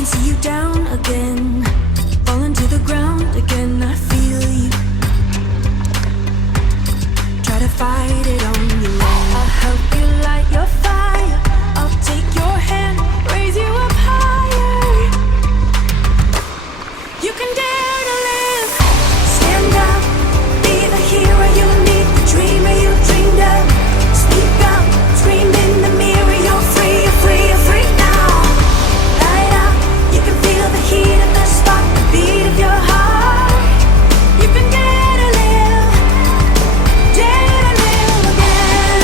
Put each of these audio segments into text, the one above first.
can see you down again, falling to the ground again. I feel you try to fight it on your own. I'll help you light your fire. I'll take your hand, raise you up higher. You can dare to live. Stand up, be the hero you need, the dreamer you dreamed of. Speak up, scream in the mirror. You're free, you're free, you're free now. Light up, you can feel the heat of the spark, the beat of your heart. You can dare to live, dare to live again.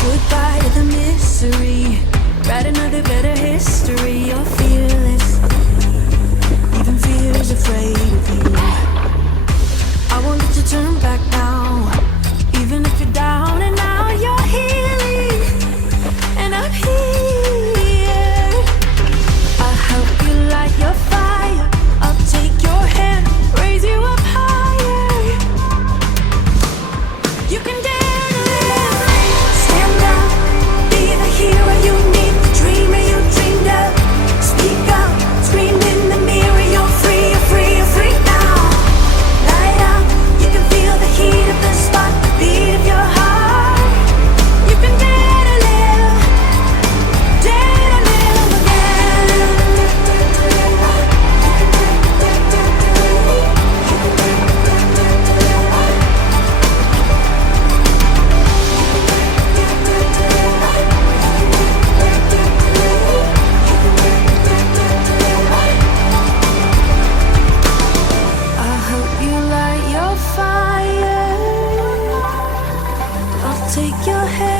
Goodbye to the misery, write another better history. You're fearless, even fear's afraid of you. I won't let you turn back now, even if you're down and now you're healing, and I'm here. I'll help you light your fire. I'll take your hand, raise you up higher. You can dare to live. Stand up, be the hero you need, the dreamer you dreamed of. Speak up, scream in the mirror. You're free, you're free, you're free now. Light up, you can feel the heat of the spark, the beat of your heart. You can dare to live again. I'll help you light your fire. I'll take your hand.